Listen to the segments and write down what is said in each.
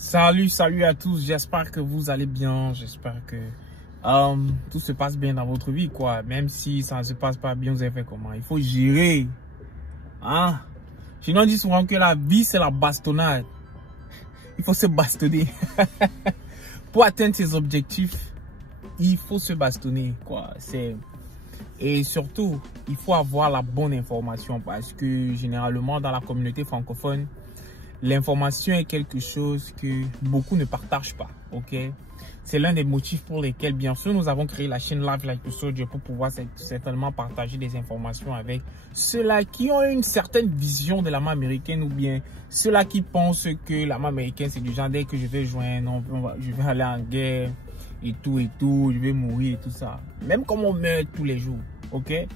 Salut à tous, j'espère que vous allez bien, j'espère que tout se passe bien dans votre vie, quoi. Même si ça ne se passe pas bien, vous avez fait comment? Il faut gérer. Hein? Je nous dis souvent que la vie, c'est la bastonnade. Il faut se bastonner. Pour atteindre ses objectifs, il faut se bastonner, quoi. Et surtout, il faut avoir la bonne information parce que généralement, dans la communauté francophone, l'information est quelque chose que beaucoup ne partagent pas, ok? C'est l'un des motifs pour lesquels, bien sûr, nous avons créé la chaîne Live Like a Soldier pour pouvoir certainement partager des informations avec ceux-là qui ont une certaine vision de l'armée américaine ou bien ceux-là qui pensent que l'armée américaine, c'est du genre dès que je vais joindre, je vais aller en guerre et tout, je vais mourir et tout ça. Même comme on meurt tous les jours, ok?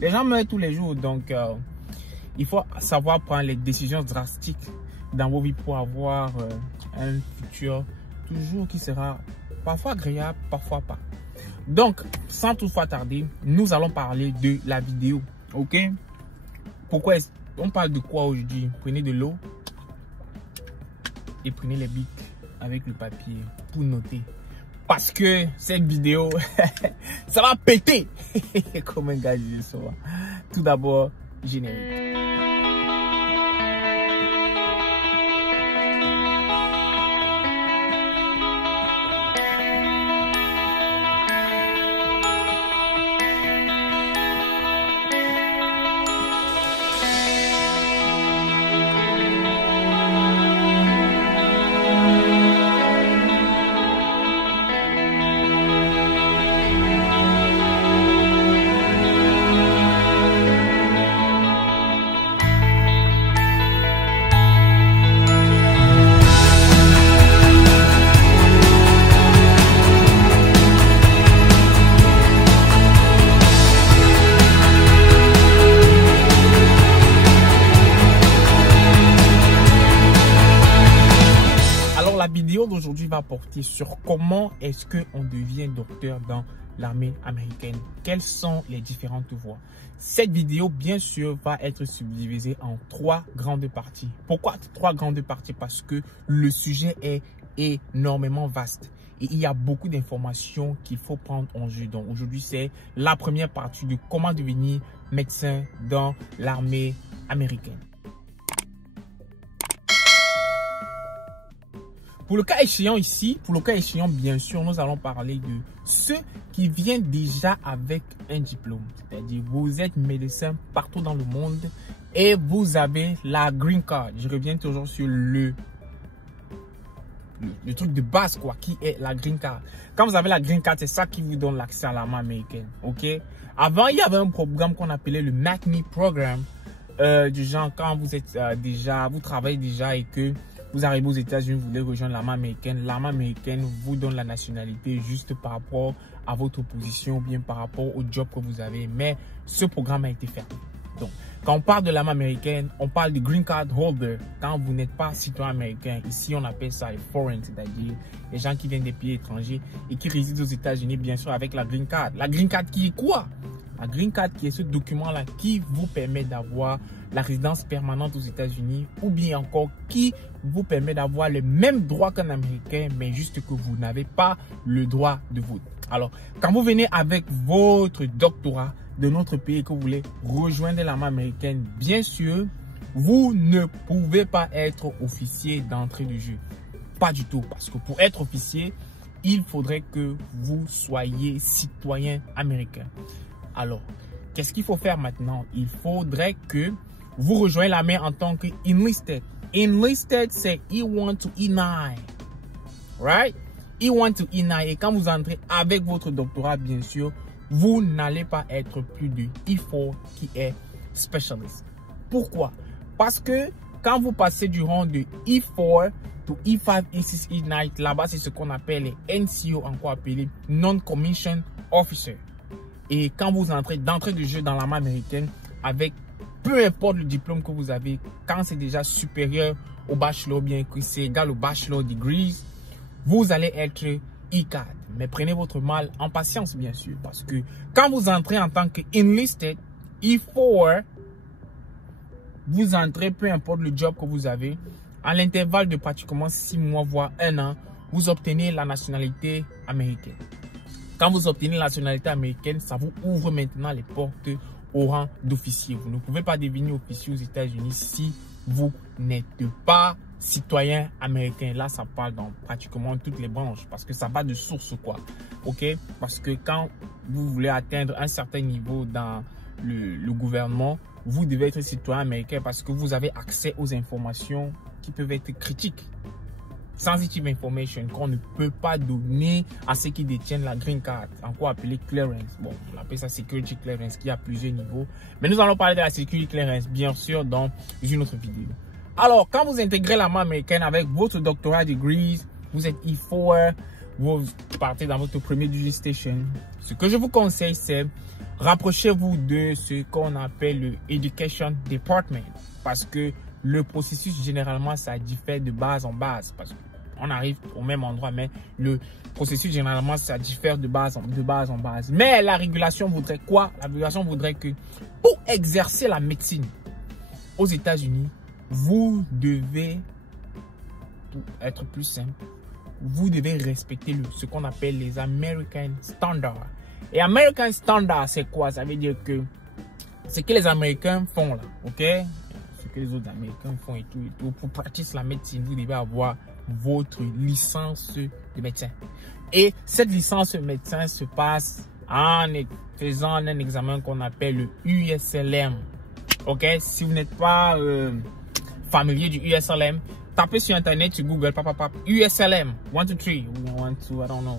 Les gens meurent tous les jours, donc il faut savoir prendre les décisions drastiques dans vos vies pour avoir un futur toujours qui sera parfois agréable, parfois pas. Donc, sans toutefois tarder, nous allons parler de la vidéo, ok? Pourquoi on parle de quoi aujourd'hui? Prenez de l'eau et prenez les bics avec le papier pour noter. Parce que cette vidéo, ça va péter comme un gars du soir. Tout d'abord, générique. La vidéo d'aujourd'hui va porter sur comment est-ce qu'on devient docteur dans l'armée américaine. Quelles sont les différentes voies? Cette vidéo, bien sûr, va être subdivisée en 3 grandes parties. Pourquoi 3 grandes parties? Parce que le sujet est énormément vaste et il y a beaucoup d'informations qu'il faut prendre en jeu. Donc aujourd'hui, c'est la première partie de comment devenir médecin dans l'armée américaine. Pour le cas échéant ici, bien sûr, nous allons parler de ceux qui viennent déjà avec un diplôme. C'est-à-dire, vous êtes médecin partout dans le monde et vous avez la green card. Je reviens toujours sur le truc de base, quoi, qui est la green card. Quand vous avez la green card, c'est ça qui vous donne l'accès à l'armée américaine, ok? Avant, il y avait un programme qu'on appelait le MACME Program, du genre, quand vous êtes vous travaillez déjà et que vous arrivez aux États-Unis, vous voulez rejoindre l'armée américaine vous donne la nationalité juste par rapport à votre position ou bien par rapport au job que vous avez. Mais ce programme a été fermé. Donc, quand on parle de l'armée américaine, on parle de green card holder. Quand vous n'êtes pas citoyen américain, ici on appelle ça les foreign, c'est-à-dire les gens qui viennent des pays étrangers et qui résident aux États-Unis, bien sûr, avec la green card. La green card qui est quoi? La green card qui est ce document-là qui vous permet d'avoir la résidence permanente aux États-Unis ou bien encore qui vous permet d'avoir le même droit qu'un Américain, mais juste que vous n'avez pas le droit de vote. Alors, quand vous venez avec votre doctorat de notre pays et que vous voulez rejoindre l'armée américaine, bien sûr, vous ne pouvez pas être officier d'entrée de jeu. Pas du tout, parce que pour être officier, il faudrait que vous soyez citoyen américain. Alors, qu'est-ce qu'il faut faire maintenant? Il faudrait que vous rejoignez l'armée en tant que enlisted. Enlisted, c'est E1 to E9. Right? E1 to E9. Et quand vous entrez avec votre doctorat, bien sûr, vous n'allez pas être plus de E4 qui est specialist. Pourquoi? Parce que quand vous passez du rang de E4 to E5, E6, E9, là-bas, c'est ce qu'on appelle les NCO, encore appelé Non-Commissioned Officer. Et quand vous entrez d'entrée de jeu dans l'armée américaine, avec peu importe le diplôme que vous avez, quand c'est déjà supérieur au bachelor, bien que c'est égal au bachelor degrees, vous allez être E4. Mais prenez votre mal en patience, bien sûr, parce que quand vous entrez en tant que enlisted, E4, vous entrez, peu importe le job que vous avez, à l'intervalle de pratiquement 6 mois, voire 1 an, vous obtenez la nationalité américaine. Quand vous obtenez la nationalité américaine, ça vous ouvre maintenant les portes au rang d'officier. Vous ne pouvez pas devenir officier aux États-Unis si vous n'êtes pas citoyen américain. Là, ça parle dans pratiquement toutes les branches parce que ça va de source, quoi. Ok? Parce que quand vous voulez atteindre un certain niveau dans le gouvernement, vous devez être citoyen américain parce que vous avez accès aux informations qui peuvent être critiques. Sensitive information qu'on ne peut pas donner à ceux qui détiennent la green card, encore appelé clearance. Bon, on appelle ça security clearance qui a plusieurs niveaux. Mais nous allons parler de la security clearance, bien sûr, dans une autre vidéo. Alors, quand vous intégrez l'armée américaine avec votre doctorat degree, vous êtes E4, vous partez dans votre premier duty station. Ce que je vous conseille, c'est rapprochez-vous de ce qu'on appelle le Education Department. Parce que le processus, généralement, ça diffère de base en base. Parce qu'on arrive au même endroit, mais le processus, généralement, ça diffère de base en base. Mais la régulation voudrait quoi? La régulation voudrait que pour exercer la médecine aux États-Unis, vous devez, pour être plus simple, vous devez respecter ce qu'on appelle les American Standards. Et American Standards, c'est quoi? Ça veut dire que ce que les Américains font là, ok? Ce que les autres Américains font et tout. Pour pratiquer la médecine, vous devez avoir votre licence de médecin. Et cette licence de médecin se passe en faisant un examen qu'on appelle le USLM. Ok? Si vous n'êtes pas familier du USLM, tapez sur internet, sur Google, USLM, 1, 2, 3, 1, 2, I don't know,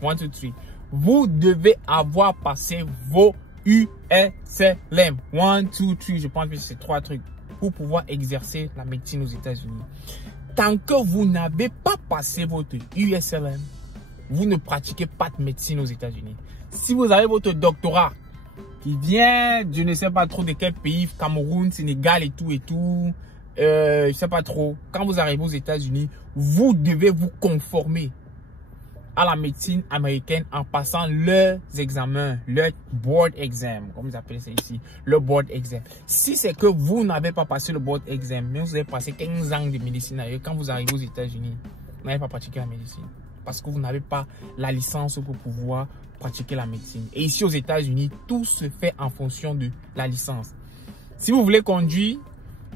1, 2, 3. Vous devez avoir passé vos USLM, 1, 2, 3, je pense que c'est 3 trucs, pour pouvoir exercer la médecine aux États-Unis. Tant que vous n'avez pas passé votre USLM, vous ne pratiquez pas de médecine aux États-Unis. Si vous avez votre doctorat qui vient, je ne sais pas trop de quel pays, Cameroun, Sénégal et tout, je ne sais pas trop. Quand vous arrivez aux États-Unis, vous devez vous conformer à la médecine américaine en passant leurs examens, leur board exam, comme ils appellent ça ici, le board exam. Si c'est que vous n'avez pas passé le board exam, mais vous avez passé 15 ans de médecine ailleurs, quand vous arrivez aux États-Unis, vous n'avez pas pratiqué la médecine. Parce que vous n'avez pas la licence pour pouvoir pratiquer la médecine. Et ici aux États-Unis, tout se fait en fonction de la licence. Si vous voulez conduire,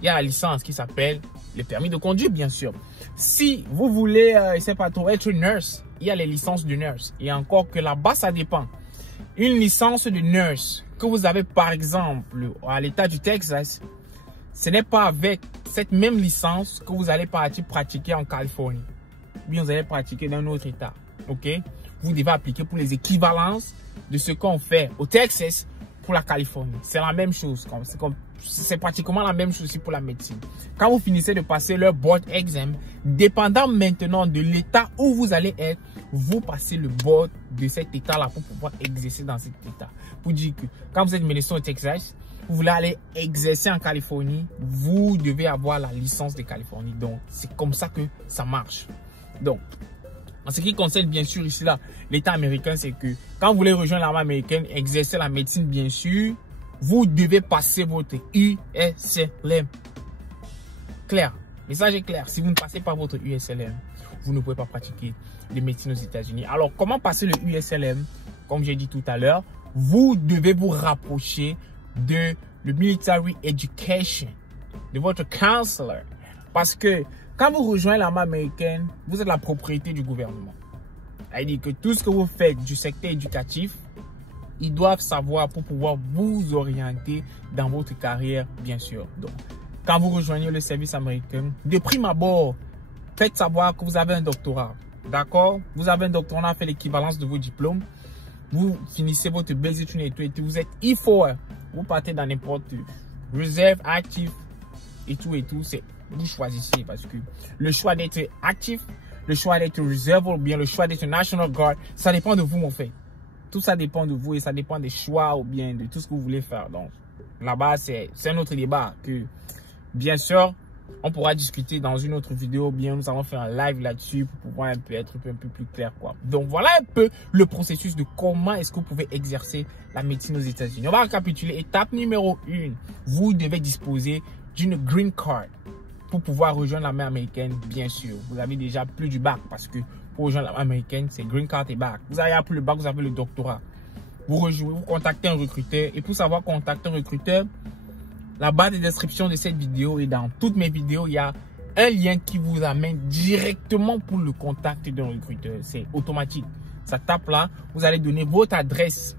il y a la licence qui s'appelle le permis de conduire, bien sûr. Si vous voulez, je ne sais pas trop, être nurse, il y a les licences de nurse. Et encore que là-bas, ça dépend. Une licence de nurse que vous avez, par exemple, à l'État du Texas, ce n'est pas avec cette même licence que vous allez partir pratiquer en Californie. Bien, vous allez pratiquer dans un autre État. Ok? Vous devez appliquer pour les équivalences de ce qu'on fait au Texas pour la Californie. C'est la même chose. C'est pratiquement la même chose aussi pour la médecine. Quand vous finissez de passer leur board exam, dépendant maintenant de l'état où vous allez être, vous passez le board de cet état-là pour pouvoir exercer dans cet état. Pour dire que quand vous êtes médecin au Texas, vous voulez aller exercer en Californie, vous devez avoir la licence de Californie. Donc, c'est comme ça que ça marche. Donc, en ce qui concerne bien sûr ici là, l'État américain, c'est que quand vous voulez rejoindre l'armée américaine, exercer la médecine bien sûr, vous devez passer votre USLM. Clair. Message est clair. Si vous ne passez pas votre USLM, vous ne pouvez pas pratiquer les médecines aux États-Unis. Alors, comment passer le USLM? Comme j'ai dit tout à l'heure, vous devez vous rapprocher de le Military Education, de votre counselor. Parce que quand vous rejoignez l'armée américaine, vous êtes la propriété du gouvernement. C'est-à-dire que tout ce que vous faites du secteur éducatif, ils doivent savoir pour pouvoir vous orienter dans votre carrière, bien sûr. Donc, quand vous rejoignez le service américain, de prime abord, faites savoir que vous avez un doctorat. D'accord? Vous avez un doctorat, on a fait l'équivalence de vos diplômes. Vous finissez votre basic et tout, vous êtes E4. Vous partez dans n'importe réserve, actif et tout, c'est vous choisissez parce que le choix d'être actif, le choix d'être réserve ou bien le choix d'être National Guard, ça dépend de vous en fait. Tout ça dépend de vous et ça dépend des choix ou bien de tout ce que vous voulez faire. Donc là-bas, c'est un autre débat que bien sûr, on pourra discuter dans une autre vidéo. Bien, nous allons faire un live là-dessus pour pouvoir être un peu plus clair, quoi. Donc voilà un peu le processus de comment est-ce que vous pouvez exercer la médecine aux États-Unis. On va récapituler. Étape numéro 1, vous devez disposer d'une green card. pour pouvoir rejoindre l'armée américaine, bien sûr. Vous avez déjà plus du bac parce que pour rejoindre l'armée américaine, c'est green card et bac. Vous avez appris le bac, vous avez le doctorat. Vous contactez un recruteur. Et pour savoir contacter un recruteur, la barre de description de cette vidéo et dans toutes mes vidéos, il y a un lien qui vous amène directement pour le contact d'un recruteur. C'est automatique. Ça tape là, vous allez donner votre adresse.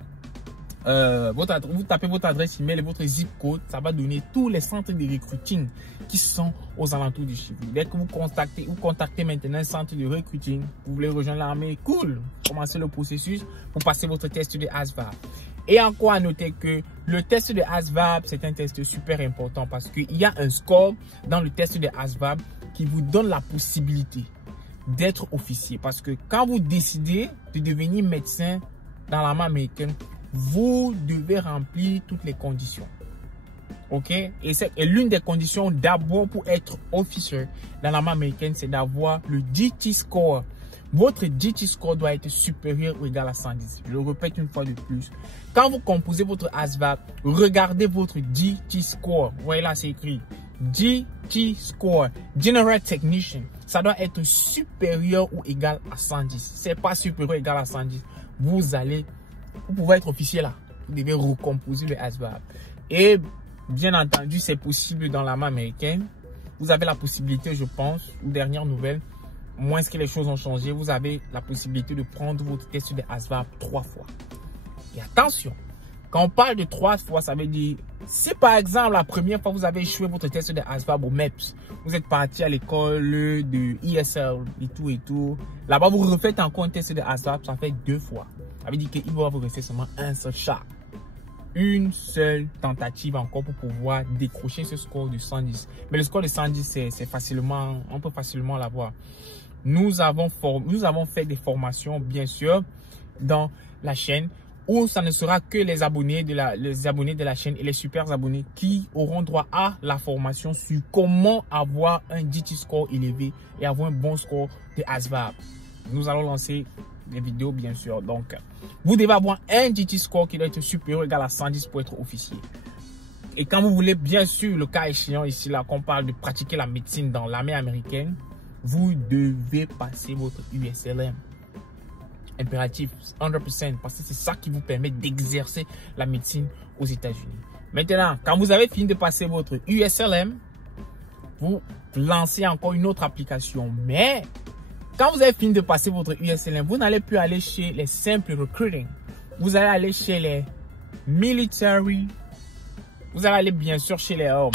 Vous tapez votre adresse email et votre zip code, ça va donner tous les centres de recruiting qui sont aux alentours du Chili. Dès que vous contactez maintenant un centre de recruiting, vous voulez rejoindre l'armée, cool, commencez le processus pour passer votre test de ASVAB. Et encore à noter que le test de ASVAB, c'est un test super important parce qu'il y a un score dans le test de ASVAB qui vous donne la possibilité d'être officier. Parce que quand vous décidez de devenir médecin dans l'armée américaine, vous devez remplir toutes les conditions. Ok? Et l'une des conditions d'abord pour être officier dans l'armée américaine, c'est d'avoir le DT score. Votre DT score doit être supérieur ou égal à 110. Je le répète une fois de plus. Quand vous composez votre ASVAB, regardez votre DT score. Vous voyez là, c'est écrit DT score, General Technician. Ça doit être supérieur ou égal à 110. C'est pas supérieur ou égal à 110. Vous pouvez être officier là. Vous devez recomposer le ASVAB. Et bien entendu, c'est possible dans l'armée américaine. Vous avez la possibilité, je pense, aux dernières nouvelles, moins que les choses ont changé, vous avez la possibilité de prendre votre test de ASVAB 3 fois. Et attention, quand on parle de 3 fois, ça veut dire, si par exemple la première fois vous avez échoué votre test de ASVAB au MEPS, vous êtes parti à l'école de ESL et tout, là-bas vous refaites encore un test de ASVAB, ça fait 2 fois. Ça veut dire qu'il va vous rester seulement un seul shot. Une seule tentative encore pour pouvoir décrocher ce score de 110. Mais le score de 110, c'est facilement, on peut facilement l'avoir. Nous avons fait des formations, bien sûr, dans la chaîne où ça ne sera que les abonnés de la chaîne et les super abonnés qui auront droit à la formation sur comment avoir un DT score élevé et avoir un bon score de ASVAB. Nous allons lancer des vidéos, bien sûr. Donc, vous devez avoir un DT score qui doit être supérieur ou égal à 110 pour être officier. Et quand vous voulez, bien sûr, le cas échéant ici, là, qu'on parle de pratiquer la médecine dans l'armée américaine, vous devez passer votre USLM. Impératif, 100%, parce que c'est ça qui vous permet d'exercer la médecine aux États-Unis. Maintenant, quand vous avez fini de passer votre USLM, vous lancez encore une autre application. Mais quand vous avez fini de passer votre USLM, vous n'allez plus aller chez les simples recruiting. Vous allez aller chez les military. Vous allez aller bien sûr chez les hommes.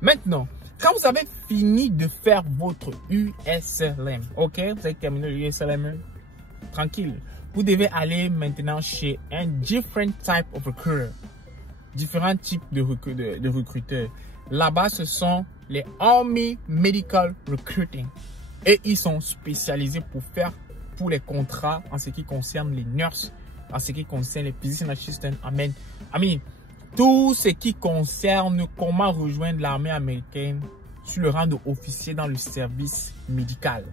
Maintenant, quand vous avez fini de faire votre USLM, ok, vous avez terminé le USLM, tranquille. Vous devez aller maintenant chez un different type of recruiter. Différents types de recruteurs. Là-bas, ce sont les Army Medical Recruiting. Et ils sont spécialisés pour les contrats en ce qui concerne les nurses, en ce qui concerne les physician assistants. Tout ce qui concerne comment rejoindre l'armée américaine sur le rang d'officier dans le service médical.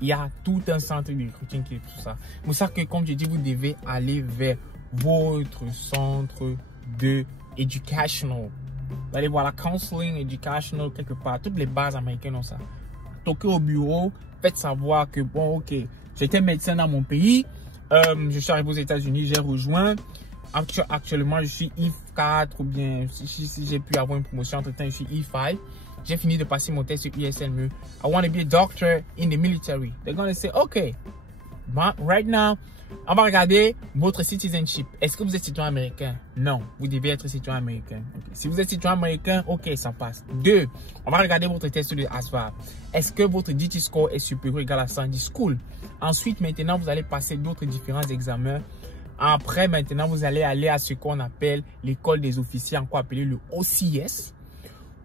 Il y a tout un centre de recruiting qui est tout ça. C'est pour ça que, comme je dis, vous devez aller vers votre centre de educational. Vous allez voir la counseling, educational, quelque part. Toutes les bases américaines ont ça. Toquez au bureau, faites savoir que, bon, ok, j'étais médecin dans mon pays, je suis arrivé aux États-Unis, j'ai rejoint. Actuellement, je suis E4 ou bien si j'ai pu avoir une promotion entre-temps, je suis E5. J'ai fini de passer mon test sur USLM. I want to be a doctor in the military. They're going to say, okay, but right now, on va regarder votre citizenship. Est-ce que vous êtes citoyen américain? Non, vous devez être citoyen américain. Okay. Si vous êtes citoyen américain, ok, ça passe. 2, on va regarder votre test de ASVAB. Est-ce que votre DT score est supérieur ou égal à 110? Cool. Ensuite, maintenant, vous allez passer d'autres différents examens. Après, maintenant, vous allez aller à ce qu'on appelle l'école des officiers, encore appelé le OCS,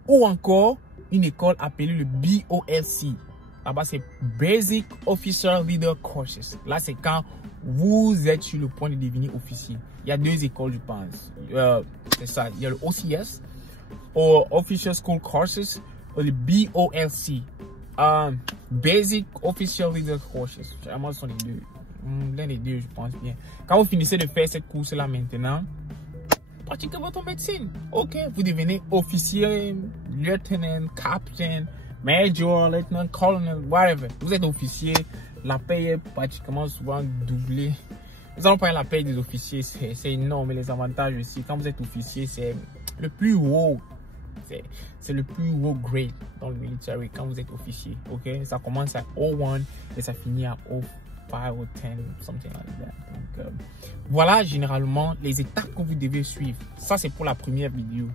ou encore une école appelée le BOLC. Là-bas, c'est Basic Officer Leader Courses. Là, c'est quand vous êtes sur le point de devenir officier. Il y a 2 écoles, je pense. C'est ça. Il y a le OCS, ou Officer School Courses, ou le BOLC. Basic Officer Leader Courses. Vraiment, ce sont les 2. L'un des 2, je pense bien. Quand vous finissez de faire cette course-là maintenant, pratiquez votre médecine. Ok, vous devenez officier, lieutenant, captain, major, lieutenant, colonel, whatever. Vous êtes officier, la paye est pratiquement souvent doublée. Nous allons parler de la paye des officiers, c'est énorme. Et les avantages aussi, quand vous êtes officier, c'est le plus haut. C'est le plus haut grade dans le militaire quand vous êtes officier. Ok, ça commence à O1 et ça finit à O5 ou 10, something like that. Donc, voilà généralement les étapes que vous devez suivre. Ça, c'est pour la première vidéo.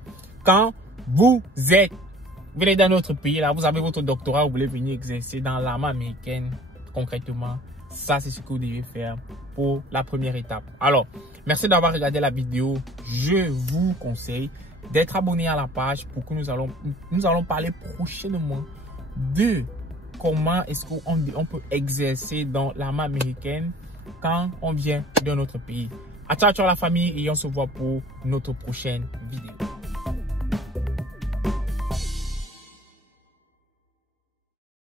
Quand vous venez dans notre pays, là, vous avez votre doctorat, vous voulez venir exercer dans l'armée américaine, concrètement, ça, c'est ce que vous devez faire pour la première étape. Alors, merci d'avoir regardé la vidéo. Je vous conseille d'être abonné à la page pour que nous allons parler prochainement de comment est-ce qu'on peut exercer dans l'armée américaine quand on vient de notre pays. À ciao, ciao la famille et on se voit pour notre prochaine vidéo.